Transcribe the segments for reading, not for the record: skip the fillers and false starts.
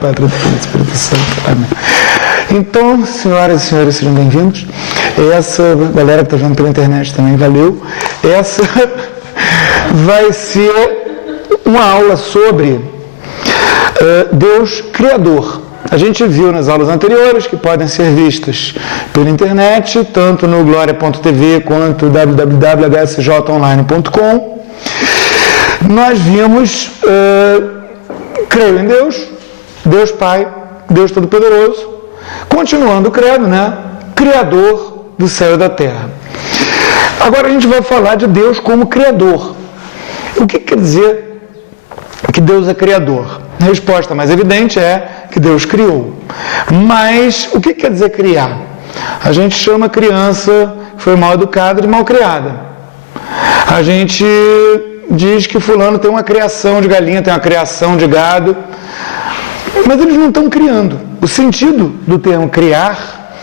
Pátria do Filho e do Espírito Santo. Amém. Então, senhoras e senhores, sejam bem-vindos. Essa galera que está vendo pela internet também, valeu. Essa vai ser uma aula sobre Deus Criador. A gente viu nas aulas anteriores, que podem ser vistas pela internet, tanto no gloria.tv quanto www.hsjonline.com. Nós vimos, creio em Deus, Deus Pai, Deus Todo-Poderoso, continuando o credo, né? Criador do céu e da terra. Agora a gente vai falar de Deus como Criador. O que quer dizer que Deus é Criador? A resposta mais evidente é que Deus criou. Mas o que quer dizer criar? A gente chama criança que foi mal educada de mal criada. A gente diz que fulano tem uma criação de galinha, tem uma criação de gado, mas eles não estão criando. O sentido do termo criar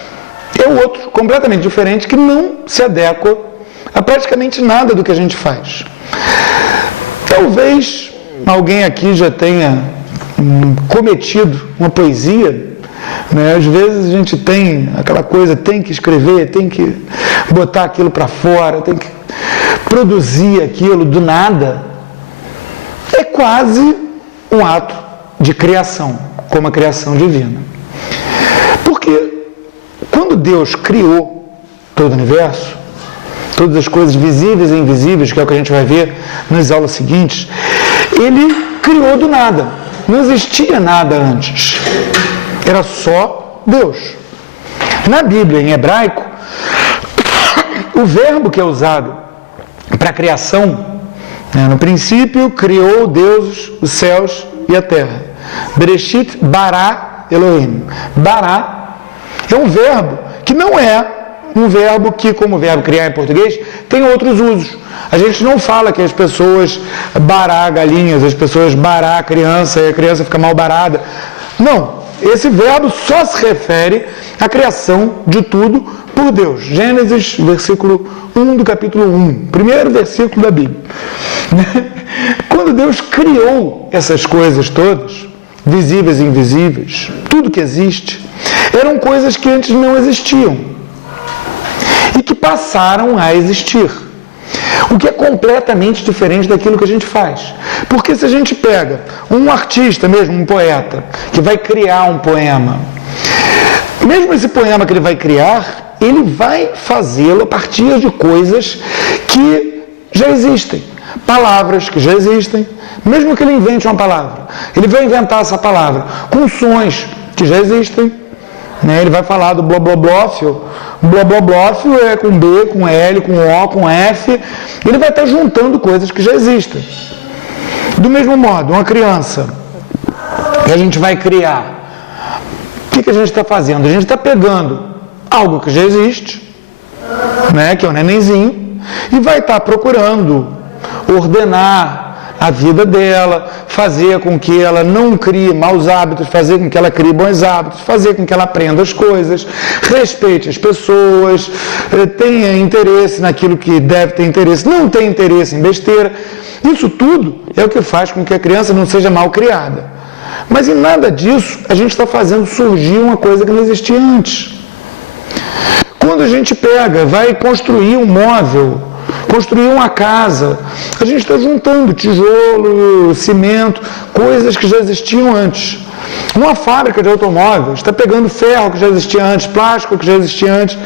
é outro, completamente diferente, que não se adequa a praticamente nada do que a gente faz. Talvez alguém aqui já tenha cometido uma poesia, né? Às vezes a gente tem aquela coisa, tem que escrever, tem que botar aquilo para fora, tem que produzir aquilo do nada. É quase um ato de criação, como a criação divina. Porque quando Deus criou todo o universo, todas as coisas visíveis e invisíveis, que é o que a gente vai ver nas aulas seguintes, Ele criou do nada. Não existia nada antes. Era só Deus. Na Bíblia, em hebraico, o verbo que é usado para a criação, né, no princípio, criou Deus os céus e a terra. Bereshit bara Elohim. Bara é um verbo que não é um verbo que, como o verbo criar em português, tem outros usos. A gente não fala que as pessoas bará galinhas, as pessoas bará criança e a criança fica mal barada. Não, esse verbo só se refere à criação de tudo por Deus. Gênesis, versículo 1 do capítulo 1, primeiro versículo da Bíblia. Quando Deus criou essas coisas todas, visíveis e invisíveis, tudo que existe, eram coisas que antes não existiam e que passaram a existir. O que é completamente diferente daquilo que a gente faz. Porque se a gente pega um artista mesmo, um poeta, que vai criar um poema, mesmo esse poema que ele vai criar, ele vai fazê-lo a partir de coisas que já existem. Palavras que já existem. Mesmo que ele invente uma palavra, ele vai inventar essa palavra com sons que já existem. Né? Ele vai falar do bloblófio. Bloblófio é com B, com L, com O, com F. Ele vai estar juntando coisas que já existem. Do mesmo modo, uma criança que a gente vai criar, o que a gente está fazendo? A gente está pegando algo que já existe, né, que é o nenenzinho, e vai estar procurando ordenar a vida dela, fazer com que ela não crie maus hábitos, fazer com que ela crie bons hábitos, fazer com que ela aprenda as coisas, respeite as pessoas, tenha interesse naquilo que deve ter interesse, não tenha interesse em besteira. Isso tudo é o que faz com que a criança não seja mal criada. Mas em nada disso a gente está fazendo surgir uma coisa que não existia antes. Quando a gente pega, vai construir um móvel, construir uma casa, a gente está juntando tijolo, cimento, coisas que já existiam antes. Uma fábrica de automóveis está pegando ferro que já existia antes, plástico que já existia antes.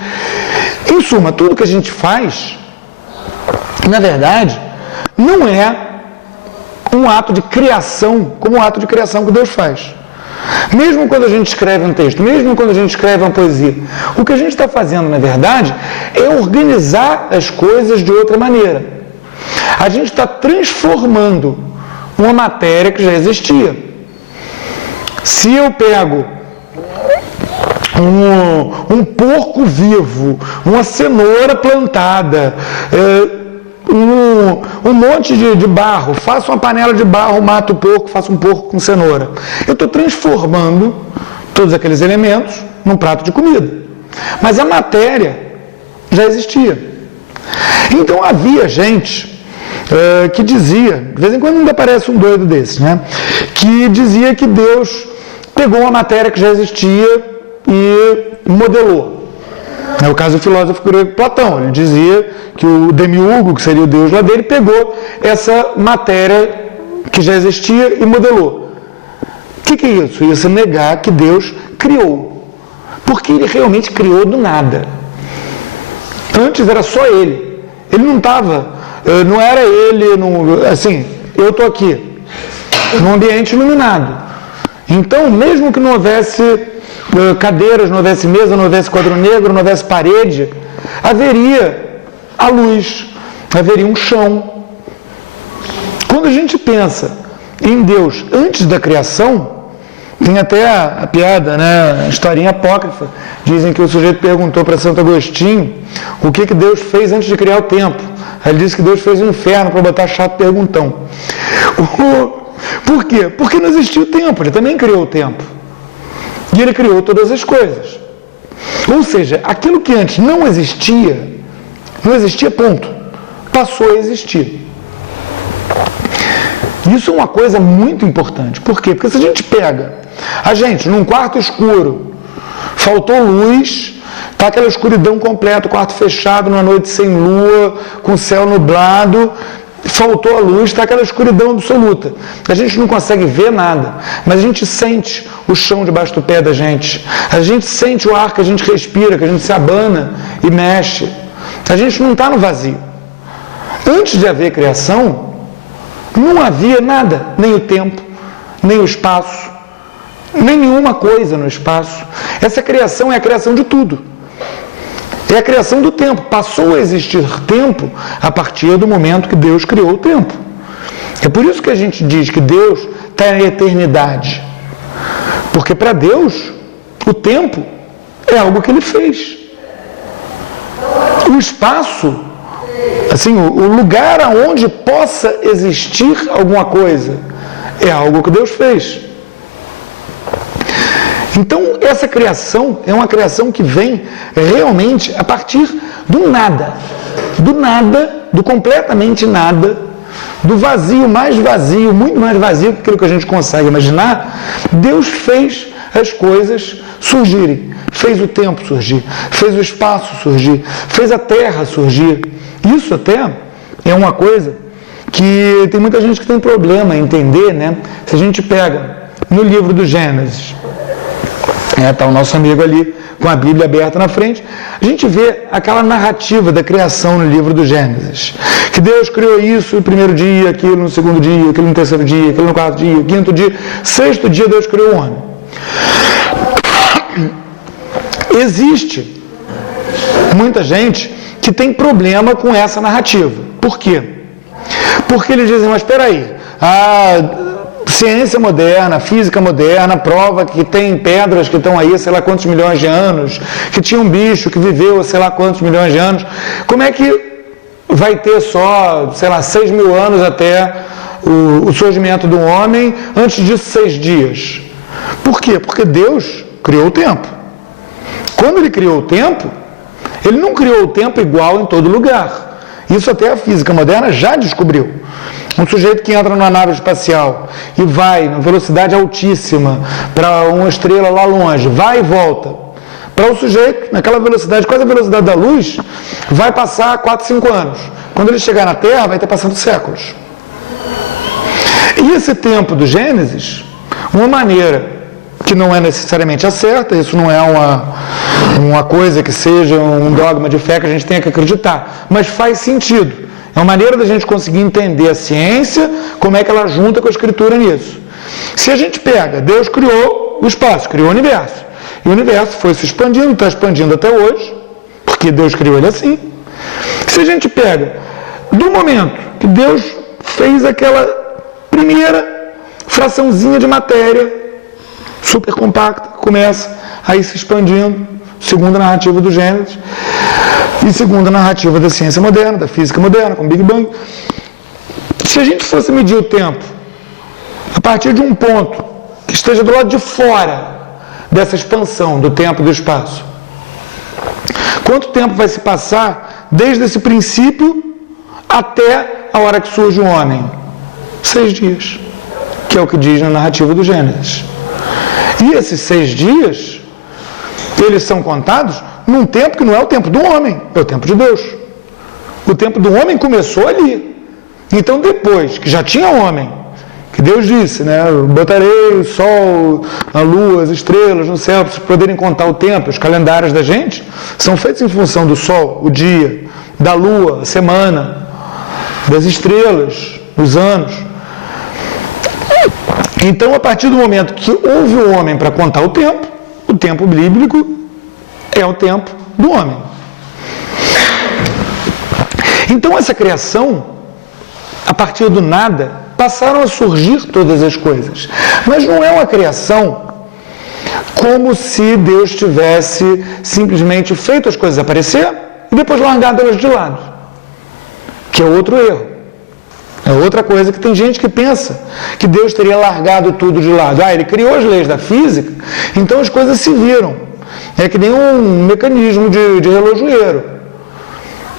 Em suma, tudo que a gente faz, na verdade, não é um ato de criação, como o ato de criação que Deus faz. Mesmo quando a gente escreve um texto, mesmo quando a gente escreve uma poesia, o que a gente está fazendo, na verdade, é organizar as coisas de outra maneira. A gente está transformando uma matéria que já existia. Se eu pego um porco vivo, uma cenoura plantada, um monte de barro, faço uma panela de barro, mato o porco, faço um porco com cenoura. Eu estou transformando todos aqueles elementos num prato de comida. Mas a matéria já existia. Então havia gente que dizia, de vez em quando ainda aparece um doido desse, né? Que dizia que Deus pegou uma matéria que já existia e modelou. É o caso do filósofo grego Platão. Ele dizia que o demiurgo, que seria o Deus lá dele, pegou essa matéria que já existia e modelou. O que é isso? Isso é negar que Deus criou. Porque ele realmente criou do nada. Antes era só ele. Ele não estava, não era ele, assim, eu estou aqui, num ambiente iluminado. Então, mesmo que não houvesse cadeiras, não houvesse mesa, não houvesse quadro negro, não houvesse parede, haveria a luz, haveria um chão. Quando a gente pensa em Deus antes da criação, tem até a piada, né, a historinha apócrifa, dizem que o sujeito perguntou para Santo Agostinho o que Deus fez antes de criar o tempo. Aí ele disse que Deus fez o inferno para botar chato perguntão. Por quê? Porque não existia o tempo, ele também criou o tempo. E ele criou todas as coisas. Ou seja, aquilo que antes não existia ponto, passou a existir. Isso é uma coisa muito importante. Por quê? Porque se a gente pega a gente num quarto escuro, faltou luz, está aquela escuridão completa, o quarto fechado, numa noite sem lua, com o céu nublado, faltou a luz, está aquela escuridão absoluta. A gente não consegue ver nada, mas a gente sente o chão debaixo do pé da gente. A gente sente o ar que a gente respira, que a gente se abana e mexe. A gente não está no vazio. Antes de haver criação, não havia nada, nem o tempo, nem o espaço, nem nenhuma coisa no espaço. Essa criação é a criação de tudo. É a criação do tempo. Passou a existir tempo a partir do momento que Deus criou o tempo. É por isso que a gente diz que Deus está na eternidade. Porque para Deus, o tempo é algo que Ele fez. O espaço, assim, o lugar aonde possa existir alguma coisa, é algo que Deus fez. Então, essa criação é uma criação que vem realmente a partir do nada, do completamente nada, do vazio, muito mais vazio que aquilo que a gente consegue imaginar. Deus fez as coisas surgirem, fez o tempo surgir, fez o espaço surgir, fez a terra surgir. Isso até é uma coisa que tem muita gente que tem problema em entender, né? Se a gente pega no livro do Gênesis, está o nosso amigo ali com a Bíblia aberta na frente, a gente vê aquela narrativa da criação no livro do Gênesis, que Deus criou isso no primeiro dia, aquilo no segundo dia, aquilo no terceiro dia, aquilo no quarto dia, quinto dia, sexto dia Deus criou o homem. Existe muita gente que tem problema com essa narrativa. Por quê? Porque eles dizem, mas espera aí, ciência moderna, física moderna, prova que tem pedras que estão aí, sei lá quantos milhões de anos, que tinha um bicho que viveu, sei lá quantos milhões de anos. Como é que vai ter só, sei lá, 6 mil anos até o surgimento do homem, antes disso 6 dias? Por quê? Porque Deus criou o tempo. Quando Ele criou o tempo, Ele não criou o tempo igual em todo lugar. Isso até a física moderna já descobriu. Um sujeito que entra numa nave espacial e vai na velocidade altíssima para uma estrela lá longe, vai e volta. Para o sujeito, naquela velocidade, quase a velocidade da luz, vai passar 4, 5 anos. Quando ele chegar na Terra, vai estar passando séculos. E esse tempo do Gênesis, uma maneira que não é necessariamente a certa, isso não é uma coisa que seja um dogma de fé que a gente tenha que acreditar, mas faz sentido. É uma maneira da gente conseguir entender a ciência, como é que ela junta com a escritura nisso. Se a gente pega, Deus criou o espaço, criou o universo. E o universo foi se expandindo, está expandindo até hoje, porque Deus criou ele assim. Se a gente pega, do momento que Deus fez aquela primeira fraçãozinha de matéria, super compacta, começa a ir se expandindo, segundo a narrativa do Gênesis, e segundo a narrativa da ciência moderna, da física moderna, com o Big Bang. Se a gente fosse medir o tempo a partir de um ponto que esteja do lado de fora dessa expansão do tempo e do espaço, quanto tempo vai se passar desde esse princípio até a hora que surge o homem? 6 dias, que é o que diz na narrativa do Gênesis. E esses 6 dias, eles são contados num tempo que não é o tempo do homem, é o tempo de Deus. O tempo do homem começou ali. Então, depois que já tinha homem, que Deus disse, né? Botarei o sol, a lua, as estrelas no céu, para vocês poderem contar o tempo. Os calendários da gente são feitos em função do sol, o dia, da lua, a semana, das estrelas, os anos. Então, a partir do momento que houve o homem para contar o tempo bíblico é o tempo do homem. Então, essa criação, a partir do nada, passaram a surgir todas as coisas. Mas não é uma criação como se Deus tivesse simplesmente feito as coisas aparecer e depois largado elas de lado. Que é outro erro. É outra coisa que tem gente que pensa que Deus teria largado tudo de lado. Ele criou as leis da física, então as coisas se viram. É que nem um mecanismo de relojoeiro.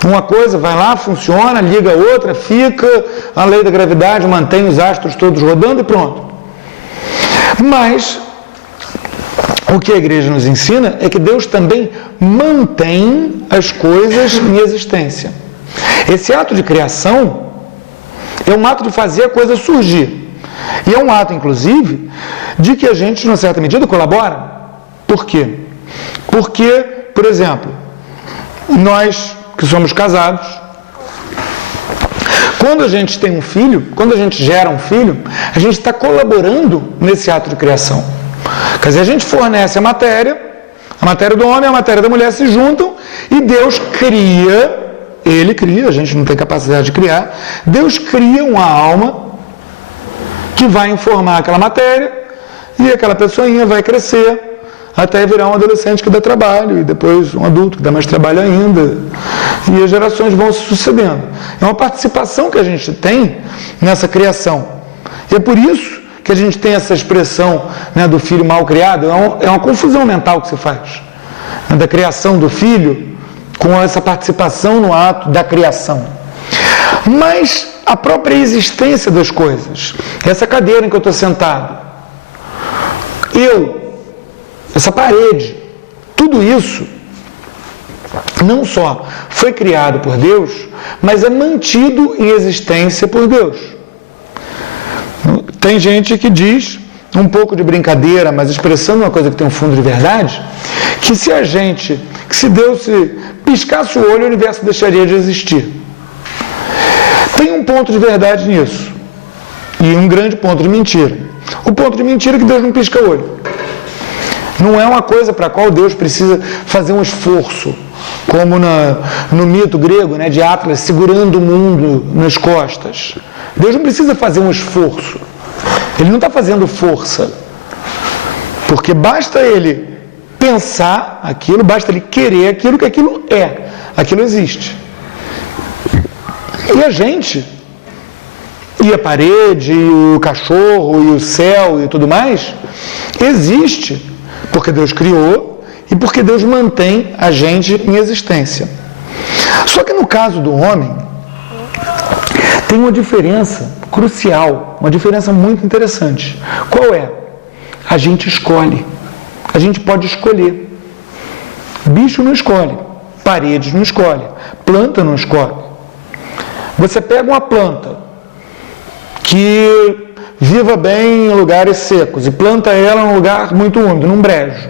Uma coisa vai lá, funciona, liga a outra, fica, a lei da gravidade mantém os astros todos rodando e pronto. Mas o que a igreja nos ensina é que Deus também mantém as coisas em existência. Esse ato de criação é um ato de fazer a coisa surgir. E é um ato, inclusive, de que a gente, de uma certa medida, colabora. Por quê? Porque, por exemplo, nós que somos casados, quando a gente tem um filho, quando a gente gera um filho, a gente está colaborando nesse ato de criação. Quer dizer, a gente fornece a matéria do homem e a matéria da mulher se juntam e Deus cria, Ele cria, a gente não tem capacidade de criar, Deus cria uma alma que vai informar aquela matéria e aquela pessoinha vai crescer até virar um adolescente que dá trabalho, e depois um adulto que dá mais trabalho ainda, e as gerações vão se sucedendo. É uma participação que a gente tem nessa criação. E é por isso que a gente tem essa expressão, né, do filho mal criado, é uma confusão mental que se faz, né, da criação do filho com essa participação no ato da criação. Mas a própria existência das coisas, essa cadeira em que eu estou sentado, essa parede, tudo isso não só foi criado por Deus, mas é mantido em existência por Deus. Tem gente que diz, um pouco de brincadeira, mas expressando uma coisa que tem um fundo de verdade, que se Deus piscasse o olho, o universo deixaria de existir. Tem um ponto de verdade nisso, e um grande ponto de mentira. O ponto de mentira é que Deus não pisca o olho. Não é uma coisa para a qual Deus precisa fazer um esforço, como no mito grego, né, de Atlas segurando o mundo nas costas. Deus não precisa fazer um esforço. Ele não está fazendo força. Porque basta ele pensar aquilo, basta ele querer aquilo, que aquilo é. Aquilo existe. E a gente, e a parede, e o cachorro, e o céu, e tudo mais, existe porque Deus criou e porque Deus mantém a gente em existência. Só que no caso do homem, tem uma diferença crucial, uma diferença muito interessante. Qual é? A gente escolhe. A gente pode escolher. Bicho não escolhe, paredes não escolhe, planta não escolhe. Você pega uma planta que viva bem em lugares secos e planta ela num lugar muito úmido, num brejo.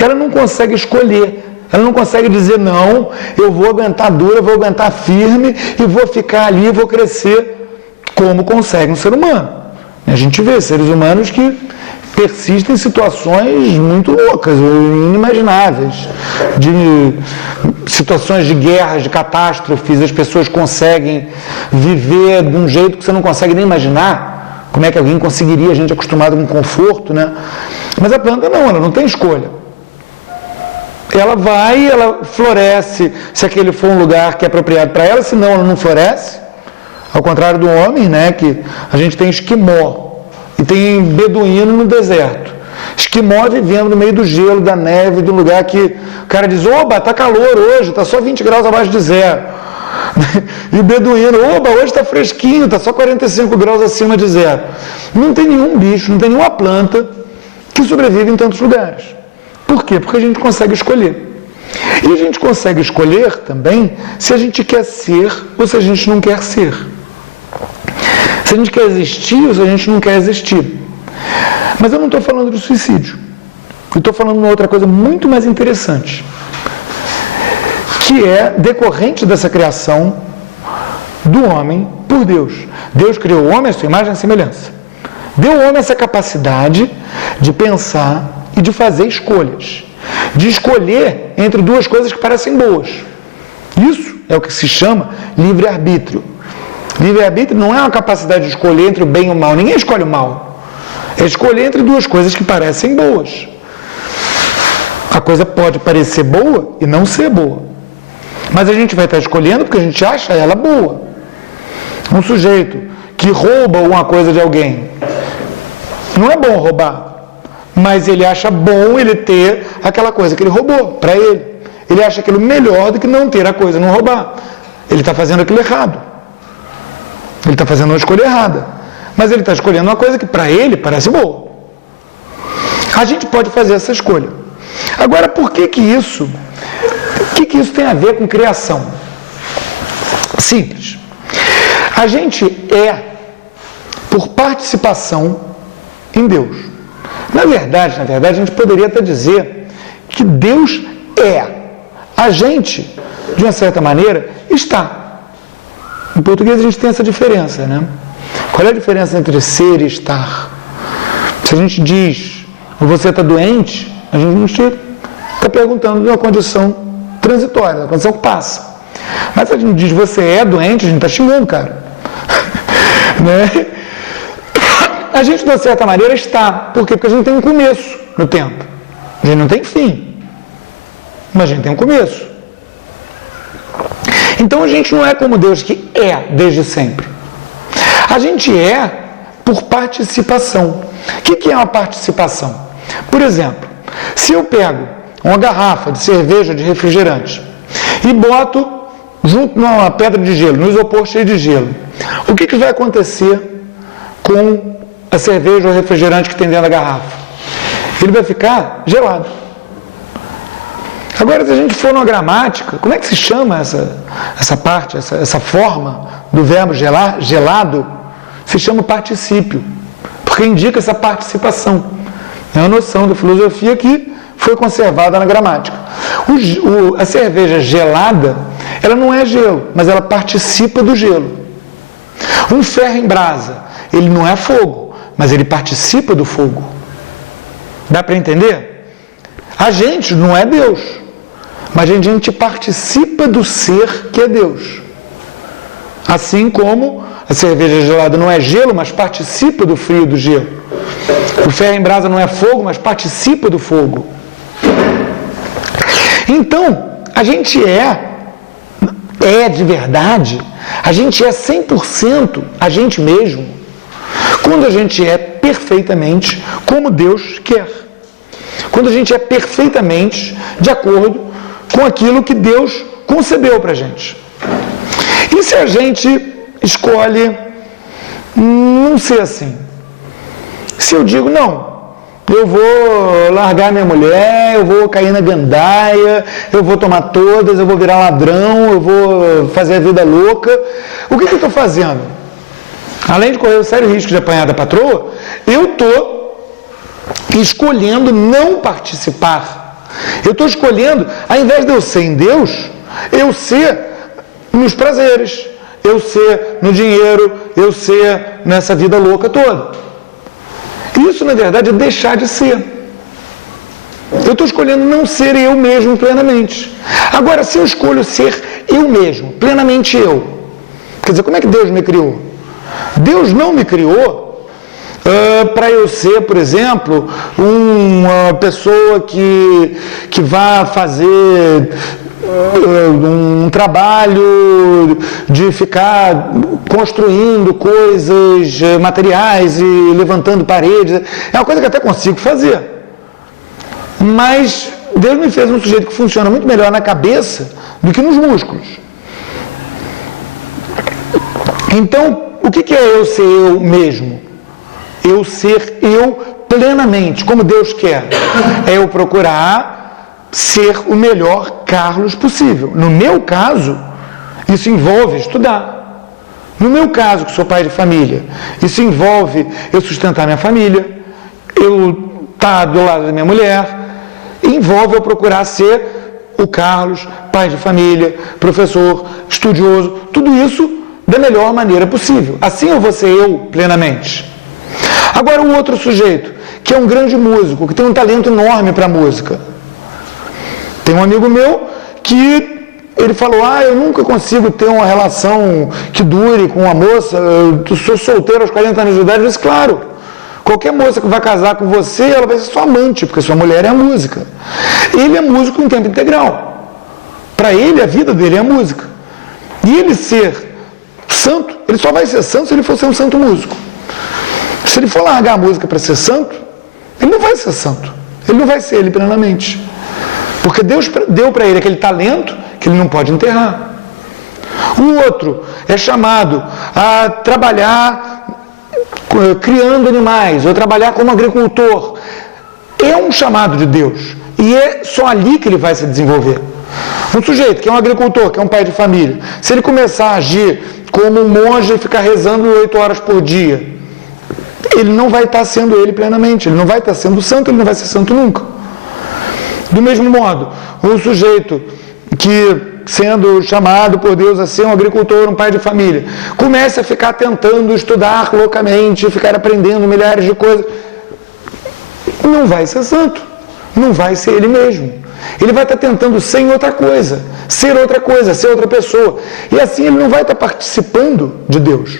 Ela não consegue escolher, ela não consegue dizer não, eu vou aguentar dura, vou aguentar firme e vou ficar ali, vou crescer, como consegue um ser humano. A gente vê seres humanos que persistem em situações muito loucas, inimagináveis, de situações de guerras, de catástrofes, as pessoas conseguem viver de um jeito que você não consegue nem imaginar. Como é que alguém conseguiria, a gente acostumado com conforto, né? Mas a planta não, ela não tem escolha. Ela floresce se aquele for um lugar que é apropriado para ela, senão ela não floresce. Ao contrário do homem, né, que a gente tem esquimó e tem beduíno no deserto. Esquimó vivendo no meio do gelo, da neve, de um lugar que o cara diz, oba, tá calor hoje, tá só 20 graus abaixo de zero. E o beduíno, oba, hoje está fresquinho, está só 45 graus acima de zero. Não tem nenhum bicho, não tem nenhuma planta que sobrevive em tantos lugares. Por quê? Porque a gente consegue escolher. E a gente consegue escolher também se a gente quer ser ou se a gente não quer ser. Se a gente quer existir ou se a gente não quer existir. Mas eu não estou falando de suicídio. Eu estou falando de uma outra coisa muito mais interessante, que é decorrente dessa criação do homem por Deus. Deus criou o homem à sua imagem e semelhança. Deu ao homem essa capacidade de pensar e de fazer escolhas. De escolher entre duas coisas que parecem boas. Isso é o que se chama livre-arbítrio. Livre-arbítrio não é uma capacidade de escolher entre o bem e o mal. Ninguém escolhe o mal. É escolher entre duas coisas que parecem boas. A coisa pode parecer boa e não ser boa. Mas a gente vai estar escolhendo porque a gente acha ela boa. Um sujeito que rouba alguma coisa de alguém, não é bom roubar, mas ele acha bom ele ter aquela coisa que ele roubou para ele. Ele acha aquilo melhor do que não ter a coisa, não roubar. Ele está fazendo aquilo errado. Ele está fazendo uma escolha errada. Mas ele está escolhendo uma coisa que para ele parece boa. A gente pode fazer essa escolha. Agora, por que isso tem a ver com criação? Simples. A gente é por participação em Deus. Na verdade, a gente poderia até dizer que Deus é. A gente, de uma certa maneira, está. Em português a gente tem essa diferença, né? Qual é a diferença entre ser e estar? Se a gente diz, você está doente, a gente não está perguntando de uma condição transitória, uma condição que passa. Mas se a gente diz, você é doente, a gente está xingando, cara. Né? A gente, de uma certa maneira, está. Por quê? Porque a gente tem um começo no tempo. A gente não tem fim. Mas a gente tem um começo. Então a gente não é como Deus, que é desde sempre. A gente é por participação. O que é uma participação? Por exemplo, se eu pego uma garrafa de cerveja, de refrigerante, e boto junto numa pedra de gelo, no isopor cheio de gelo, o que vai acontecer com a cerveja ou refrigerante que tem dentro da garrafa? Ele vai ficar gelado. Agora, se a gente for numa gramática, como é que se chama essa parte, essa forma do verbo gelar, gelado? Se chama particípio, porque indica essa participação. É uma noção da filosofia que foi conservada na gramática. A cerveja gelada, ela não é gelo, mas ela participa do gelo. Um ferro em brasa, ele não é fogo, mas ele participa do fogo. Dá para entender? A gente não é Deus, mas a gente participa do ser que é Deus. Assim como a cerveja gelada não é gelo, mas participa do frio do gelo. O ferro em brasa não é fogo, mas participa do fogo. Então, a gente é de verdade, a gente é 100% a gente mesmo, quando a gente é perfeitamente como Deus quer. Quando a gente é perfeitamente de acordo com aquilo que Deus concebeu para a gente. E se a gente escolhe não ser assim? Se eu digo, não, eu vou largar minha mulher, eu vou cair na gandaia, eu vou tomar todas, eu vou virar ladrão, eu vou fazer a vida louca, o que eu estou fazendo? Além de correr o sério risco de apanhar da patroa, eu estou escolhendo não participar. Eu estou escolhendo, ao invés de eu ser em Deus, eu ser nos prazeres, eu ser no dinheiro, eu ser nessa vida louca toda. Isso, na verdade, é deixar de ser. Eu estou escolhendo não ser eu mesmo plenamente. Agora, se eu escolho ser eu mesmo, plenamente eu, quer dizer, como é que Deus me criou? Deus não me criou para eu ser, por exemplo, uma pessoa que vá fazer um trabalho de ficar construindo coisas materiais e levantando paredes. É uma coisa que até consigo fazer. Mas Deus me fez um sujeito que funciona muito melhor na cabeça do que nos músculos. Então, o que é eu ser eu mesmo? Eu ser eu plenamente, como Deus quer. É eu procurar ser o melhor Carlos possível. No meu caso, isso envolve estudar. No meu caso, que sou pai de família, isso envolve eu sustentar minha família, eu estar do lado da minha mulher, envolve eu procurar ser o Carlos, pai de família, professor, estudioso, tudo isso da melhor maneira possível. Assim eu vou ser eu plenamente. Agora o outro sujeito, que é um grande músico, que tem um talento enorme para a música. Tem um amigo meu que ele falou, eu nunca consigo ter uma relação que dure com uma moça, eu sou solteiro aos 40 anos de idade. Eu disse, claro, qualquer moça que vai casar com você, ela vai ser sua amante, porque sua mulher é a música. Ele é músico em tempo integral. Para ele, a vida dele é a música. E ele ser santo, ele só vai ser santo se ele for ser um santo músico. Se ele for largar a música para ser santo, ele não vai ser santo. Ele não vai ser ele plenamente. Porque Deus deu para ele aquele talento que ele não pode enterrar. O outro é chamado a trabalhar criando animais, ou trabalhar como agricultor. É um chamado de Deus. E é só ali que ele vai se desenvolver. Um sujeito que é um agricultor, que é um pai de família, se ele começar a agir como um monge e ficar rezando 8 horas por dia, ele não vai estar sendo ele plenamente, ele não vai estar sendo santo, ele não vai ser santo nunca. Do mesmo modo, um sujeito que, sendo chamado por Deus a ser um agricultor, um pai de família, começa a ficar tentando estudar loucamente, ficar aprendendo milhares de coisas, não vai ser santo, não vai ser ele mesmo. Ele vai estar tentando ser outra coisa, ser outra pessoa. E assim ele não vai estar participando de Deus.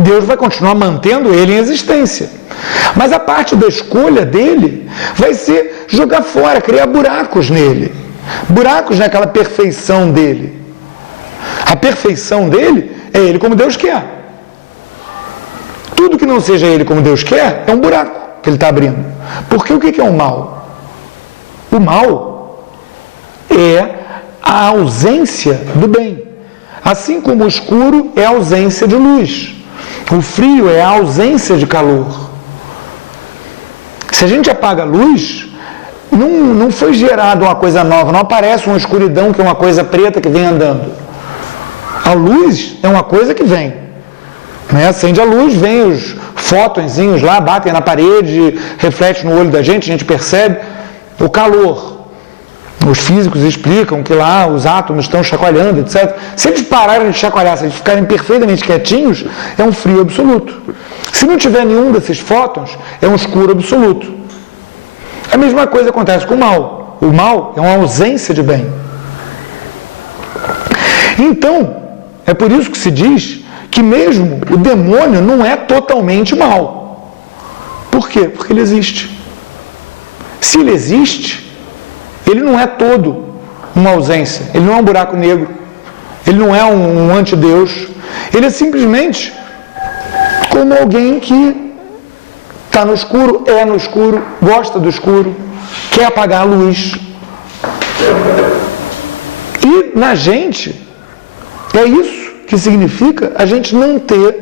Deus vai continuar mantendo ele em existência. Mas a parte da escolha dele vai ser jogar fora, criar buracos nele. Buracos naquela perfeição dele. A perfeição dele é ele como Deus quer. Tudo que não seja ele como Deus quer é um buraco que ele está abrindo. Porque o que é o mal? O mal é a ausência do bem. Assim como o escuro é a ausência de luz. O frio é a ausência de calor. Se a gente apaga a luz, não foi gerada uma coisa nova, não aparece uma escuridão que é uma coisa preta que vem andando. A luz é uma coisa que vem. Né? Acende a luz, vem os fótonzinhos lá, batem na parede, reflete no olho da gente, a gente percebe o calor. Os físicos explicam que lá os átomos estão chacoalhando, etc. Se eles pararem de chacoalhar, se eles ficarem perfeitamente quietinhos, é um frio absoluto. Se não tiver nenhum desses fótons, é um escuro absoluto. A mesma coisa acontece com o mal. O mal é uma ausência de bem. Então, é por isso que se diz que mesmo o demônio não é totalmente mal. Por quê? Porque ele existe. Se ele existe, ele não é todo uma ausência, ele não é um buraco negro, ele não é um antideus, ele é simplesmente como alguém que está no escuro, é no escuro, gosta do escuro, quer apagar a luz. E na gente, é isso que significa a gente não ter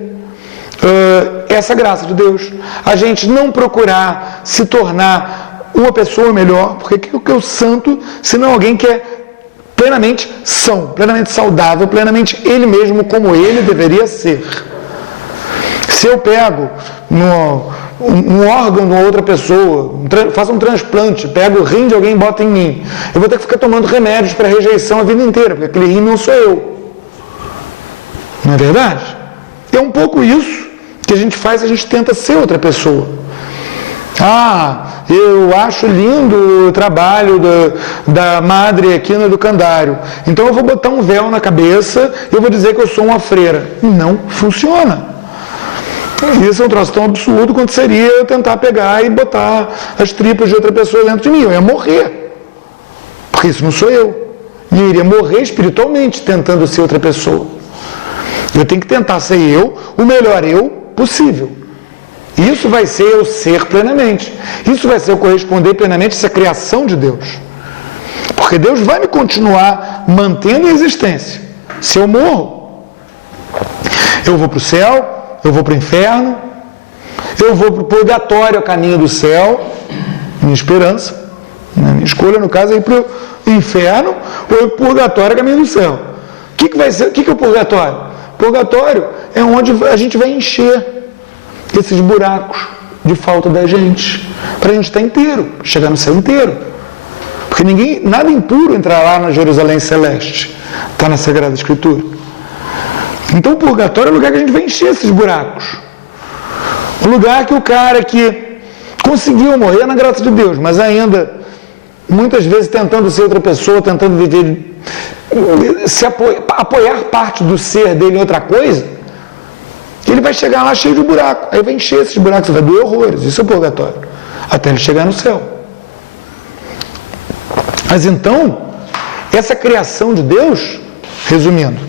essa graça de Deus, a gente não procurar se tornar uma pessoa melhor, porque o que é o santo, senão alguém que é plenamente são, plenamente saudável, plenamente ele mesmo como ele deveria ser. Se eu pego um órgão de uma outra pessoa, faço um transplante, pego o rim de alguém e boto em mim, eu vou ter que ficar tomando remédios para rejeição a vida inteira, porque aquele rim não sou eu. Não é verdade? É um pouco isso que a gente faz, a gente tenta ser outra pessoa. Eu acho lindo o trabalho da Madre aqui no Educandário, então eu vou botar um véu na cabeça e eu vou dizer que eu sou uma freira. Não funciona. Isso é um troço tão absurdo quanto seria eu tentar pegar e botar as tripas de outra pessoa dentro de mim. Eu ia morrer, porque isso não sou eu. E eu iria morrer espiritualmente tentando ser outra pessoa. Eu tenho que tentar ser eu, o melhor eu possível. Isso vai ser eu ser plenamente. Isso vai ser eu corresponder plenamente a essa criação de Deus. Porque Deus vai me continuar mantendo em existência. Se eu morro, Eu vou para o céu, eu vou para o inferno, eu vou para o purgatório, a caminho do céu, minha esperança, minha escolha no caso é ir para o inferno ou ir para o purgatório, a caminho do céu. O que vai ser? O que é o purgatório? Purgatório é onde a gente vai encher esses buracos de falta da gente, para a gente estar inteiro, chegar no céu inteiro. Porque nada impuro entrará lá na Jerusalém Celeste, está na Sagrada Escritura. Então o purgatório é o lugar que a gente vai encher esses buracos. O lugar que o cara que conseguiu morrer na graça de Deus, mas ainda, muitas vezes tentando ser outra pessoa, tentando viver, apoiar parte do ser dele em outra coisa, ele vai chegar lá cheio de buraco. Aí vai encher esses buracos, vai doer horrores. Isso é o purgatório. Até ele chegar no céu. Mas então, essa criação de Deus, resumindo,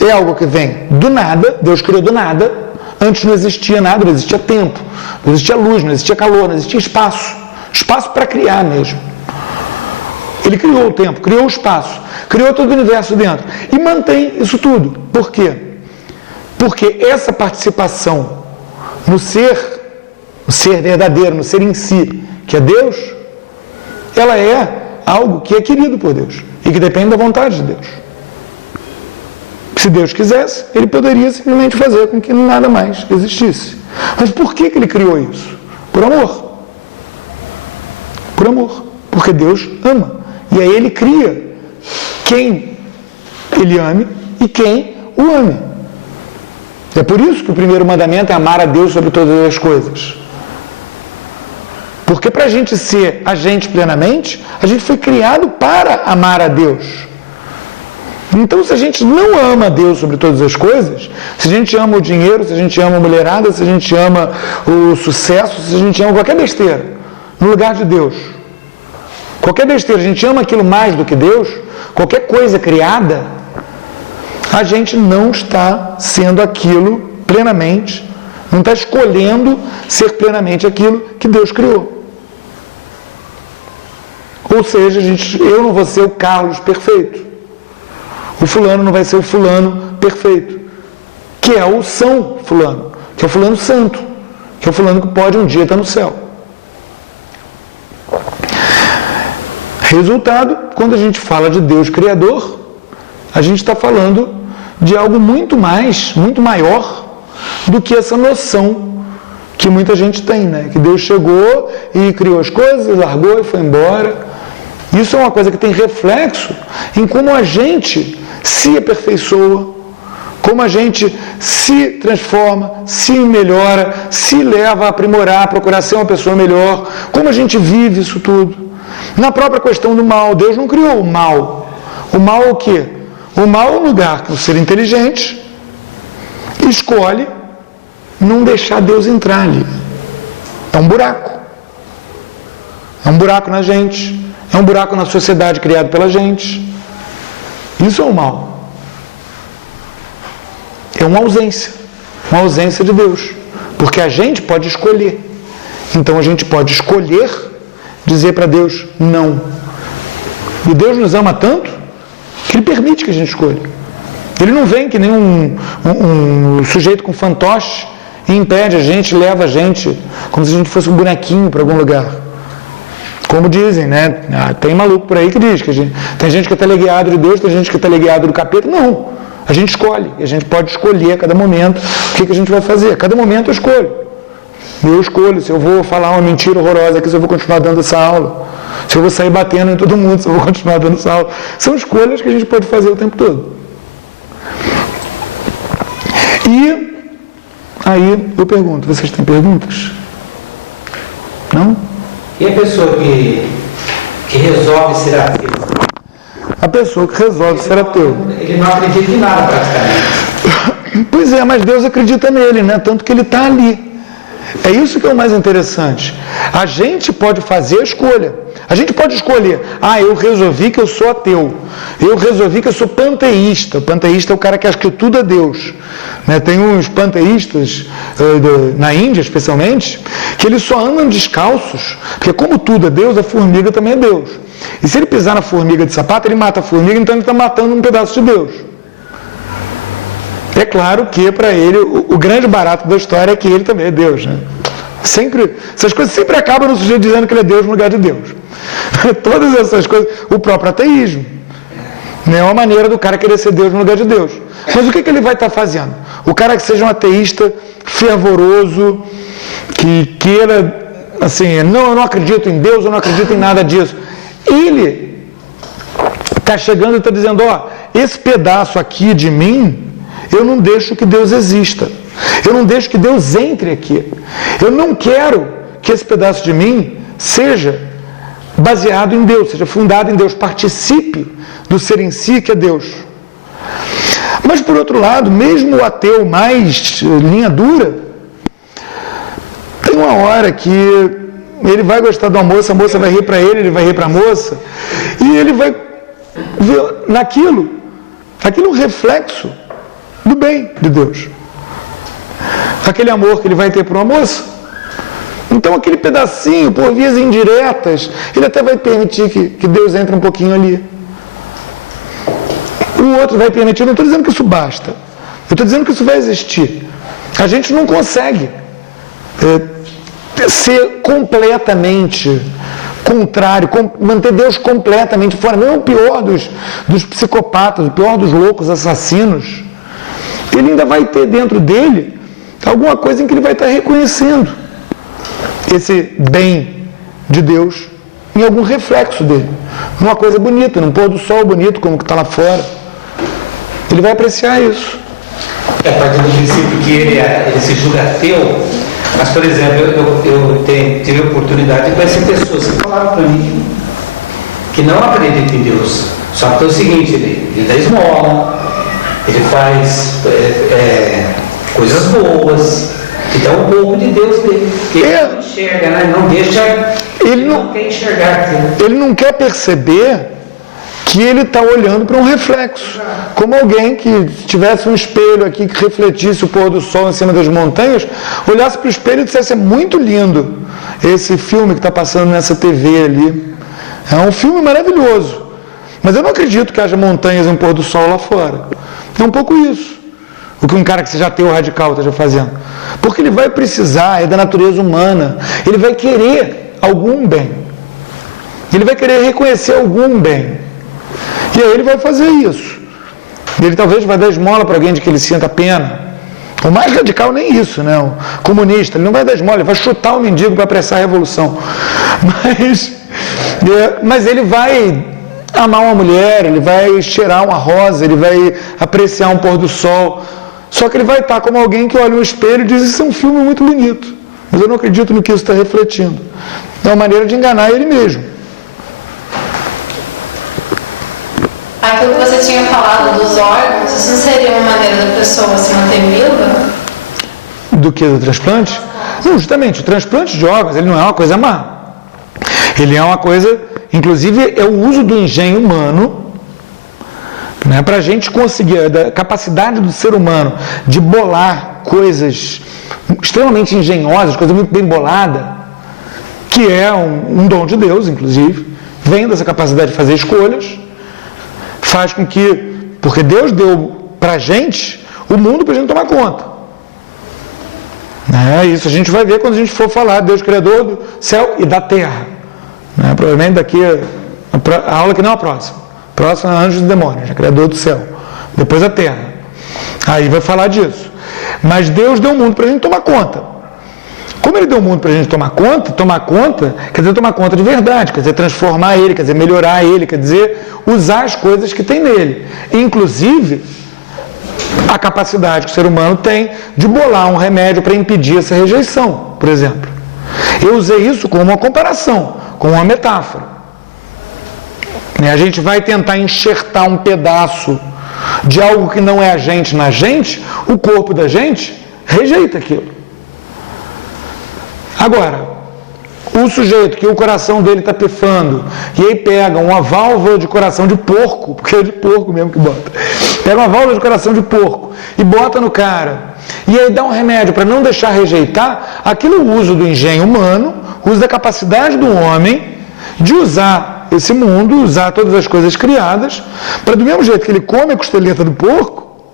é algo que vem do nada. Deus criou do nada. Antes não existia nada, não existia tempo, não existia luz, não existia calor, não existia espaço. Espaço para criar mesmo. Ele criou o tempo, criou o espaço, criou todo o universo dentro. E mantém isso tudo. Por quê? Porque essa participação no ser verdadeiro, no ser em si, que é Deus, ela é algo que é querido por Deus e que depende da vontade de Deus. Se Deus quisesse, ele poderia simplesmente fazer com que nada mais existisse. Mas por que ele criou isso? Por amor. Por amor. Porque Deus ama. E aí ele cria quem ele ame e quem o ame. É por isso que o primeiro mandamento é amar a Deus sobre todas as coisas. Porque para a gente ser a gente plenamente, a gente foi criado para amar a Deus. Então, se a gente não ama a Deus sobre todas as coisas, se a gente ama o dinheiro, se a gente ama a mulherada, se a gente ama o sucesso, se a gente ama qualquer besteira, no lugar de Deus, qualquer besteira, a gente ama aquilo mais do que Deus, qualquer coisa criada, a gente não está sendo aquilo plenamente, não está escolhendo ser plenamente aquilo que Deus criou. Ou seja, eu não vou ser o Carlos perfeito. O fulano não vai ser o fulano perfeito, que é o São Fulano, que é o fulano santo, que é o fulano que pode um dia estar no céu. Resultado, quando a gente fala de Deus Criador, a gente está falando de algo muito maior do que essa noção que muita gente tem, né? Que Deus chegou e criou as coisas, largou e foi embora. Isso é uma coisa que tem reflexo em como a gente se aperfeiçoa, como a gente se transforma, se melhora, se leva a aprimorar, a procurar ser uma pessoa melhor, como a gente vive isso tudo. Na própria questão do mal, Deus não criou o mal. O mal é o quê? O mal é um lugar que o ser inteligente escolhe não deixar Deus entrar ali. É um buraco. É um buraco na gente. É um buraco na sociedade criado pela gente. Isso é o mal. É uma ausência de Deus. Porque a gente pode escolher. Então a gente pode escolher dizer para Deus não. E Deus nos ama tanto que Ele permite que a gente escolha. Ele não vem que nem um sujeito com fantoche e impede a gente, leva a gente, como se a gente fosse um bonequinho para algum lugar. Como dizem, né? Tem maluco por aí que diz que tem gente que é teleguiado de Deus, tem gente que é teleguiado do capeta. Não. A gente escolhe. E a gente pode escolher a cada momento o que a gente vai fazer. A cada momento eu escolho. Eu escolho se eu vou falar uma mentira horrorosa aqui, se eu vou continuar dando essa aula. Se eu vou sair batendo em todo mundo, se eu vou continuar dando essa aula. São escolhas que a gente pode fazer o tempo todo. E aí eu pergunto, vocês têm perguntas? Não? E a pessoa que resolve ser ateu? A pessoa que resolve ser ateu. Ele não acredita em nada praticamente. Pois é, mas Deus acredita nele, né? Tanto que ele está ali. É isso que é o mais interessante. A gente pode fazer a escolha. A gente pode escolher, eu resolvi que eu sou ateu. Eu resolvi que eu sou panteísta. O panteísta é o cara que acha que tudo é Deus. Né? Tem uns panteístas, na Índia especialmente, que eles só andam descalços, porque como tudo é Deus, a formiga também é Deus. E se ele pisar na formiga de sapato, ele mata a formiga, então ele está matando um pedaço de Deus. É claro que para ele o grande barato da história é que ele também é Deus, né? Essas coisas sempre acabam no sujeito dizendo que ele é Deus no lugar de Deus. Todas essas coisas, o próprio ateísmo, né? É uma maneira do cara querer ser Deus no lugar de Deus. Mas o que ele vai estar fazendo? O cara que seja um ateísta fervoroso, que queira, assim, não, eu não acredito em Deus, eu não acredito em nada disso. Ele está chegando e está dizendo, ó, esse pedaço aqui de mim, eu não deixo que Deus exista. Eu não deixo que Deus entre aqui. Eu não quero que esse pedaço de mim seja baseado em Deus, seja fundado em Deus, participe do ser em si, que é Deus. Mas, por outro lado, mesmo o ateu mais linha dura, tem uma hora que ele vai gostar de uma moça, a moça vai rir para ele vai rir para a moça, e ele vai ver naquilo um reflexo do bem de Deus. Aquele amor que ele vai ter por uma moça. Então, aquele pedacinho, por vias indiretas, ele até vai permitir que Deus entre um pouquinho ali. O outro vai permitir, eu não estou dizendo que isso basta. Eu estou dizendo que isso vai existir. A gente não consegue ser completamente contrário, manter Deus completamente fora. Mesmo o pior dos psicopatas, o pior dos loucos assassinos, ele ainda vai ter dentro dele alguma coisa em que ele vai estar reconhecendo esse bem de Deus em algum reflexo dele. Numa coisa bonita, num pôr do sol bonito, como que está lá fora. Ele vai apreciar isso. A partir do princípio que ele se julga ateu, mas, por exemplo, eu tive a oportunidade de conhecer pessoas que falaram para mim que não acreditam em Deus. Só que é o seguinte, ele dá esmola, ele faz coisas boas, então um pouco de Deus dele. Ele não enxerga, né? Não deixa, ele não quer enxergar aquilo. Ele não quer perceber que ele está olhando para um reflexo. Como alguém que tivesse um espelho aqui que refletisse o pôr do sol em cima das montanhas, olhasse para o espelho e dissesse, é muito lindo esse filme que está passando nessa TV ali. É um filme maravilhoso. Mas eu não acredito que haja montanhas em pôr do sol lá fora. É um pouco isso. O que um cara que seja ateu radical esteja fazendo. Porque ele vai precisar, é da natureza humana, ele vai querer algum bem. Ele vai querer reconhecer algum bem. E aí ele vai fazer isso. Ele talvez vai dar esmola para alguém de que ele sinta pena. O mais radical nem isso, né? O comunista, ele não vai dar esmola, ele vai chutar o mendigo para apressar a revolução. Mas ele vai amar uma mulher, ele vai cheirar uma rosa, ele vai apreciar um pôr do sol. Só que ele vai estar como alguém que olha no espelho e diz, isso é um filme muito bonito, mas eu não acredito no que isso está refletindo. É uma maneira de enganar ele mesmo. Aquilo que você tinha falado dos órgãos, isso não seria uma maneira da pessoa se manter viva? Do que? Do transplante? Não, justamente, o transplante de órgãos, ele não é uma coisa má. Ele é uma coisa, inclusive, é o uso do engenho humano, né, para a gente conseguir, da capacidade do ser humano de bolar coisas extremamente engenhosas, coisa muito bem bolada, que é um dom de Deus, inclusive, vem dessa capacidade de fazer escolhas, faz com que, porque Deus deu para a gente o mundo para a gente tomar conta. Isso a gente vai ver quando a gente for falar Deus Criador do céu e da terra. Provavelmente daqui a aula que não é a próxima. Próxima é Anjos e Demônios, Criador do céu. Depois a terra. Aí vai falar disso. Mas Deus deu o mundo para a gente tomar conta. Como Ele deu o mundo para a gente tomar conta, quer dizer tomar conta de verdade, quer dizer transformar Ele, quer dizer melhorar Ele, quer dizer usar as coisas que tem nele. Inclusive, a capacidade que o ser humano tem de bolar um remédio para impedir essa rejeição, por exemplo. Eu usei isso como uma comparação, como uma metáfora. A gente vai tentar enxertar um pedaço de algo que não é a gente na gente, o corpo da gente rejeita aquilo. Agora, o sujeito que o coração dele está pifando, e aí pega uma válvula de coração de porco, porque é de porco mesmo que bota, pega uma válvula de coração de porco e bota no cara, e aí dá um remédio para não deixar rejeitar, aquilo é o uso do engenho humano, o uso da capacidade do homem de usar esse mundo, usar todas as coisas criadas, para do mesmo jeito que ele come a costeleta do porco,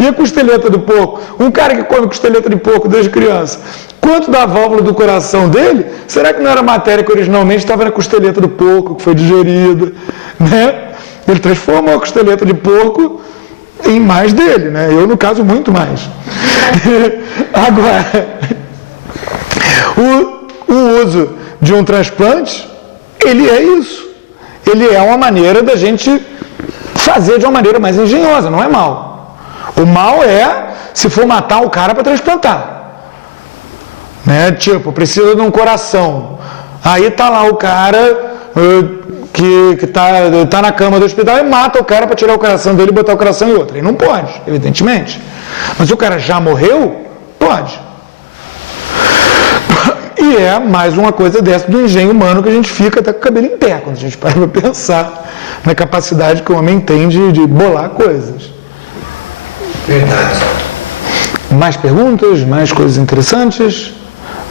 E a costeleta do porco? Um cara que come costeleta de porco desde criança, quanto da válvula do coração dele, será que não era matéria que originalmente estava na costeleta do porco, que foi digerida, né? Ele transformou a costeleta de porco em mais dele, né? Eu, no caso, muito mais. Agora, o uso de um transplante, ele é isso. Ele é uma maneira da gente fazer de uma maneira mais engenhosa, não é mal. O mal é se for matar o cara para transplantar. Né? Tipo, precisa de um coração. Aí tá lá o cara que tá na cama do hospital e mata o cara para tirar o coração dele e botar o coração em outro. Ele não pode, evidentemente. Mas o cara já morreu? Pode. E é mais uma coisa dessa do engenho humano que a gente fica até com o cabelo em pé quando a gente para pensar na capacidade que o homem tem de bolar coisas. Verdade. Mais perguntas? Mais coisas interessantes?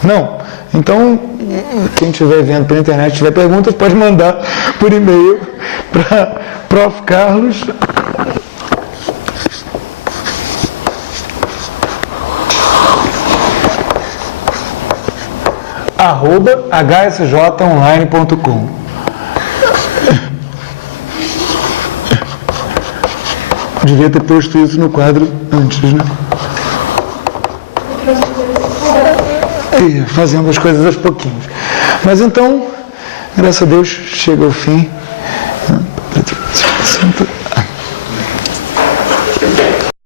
Não? Então, quem estiver vendo pela internet, tiver perguntas, pode mandar por e-mail para Prof. Carlos. @hsjonline.com. Devia ter posto isso no quadro antes, né? E fazendo as coisas aos pouquinhos. Mas então, graças a Deus, chega ao fim.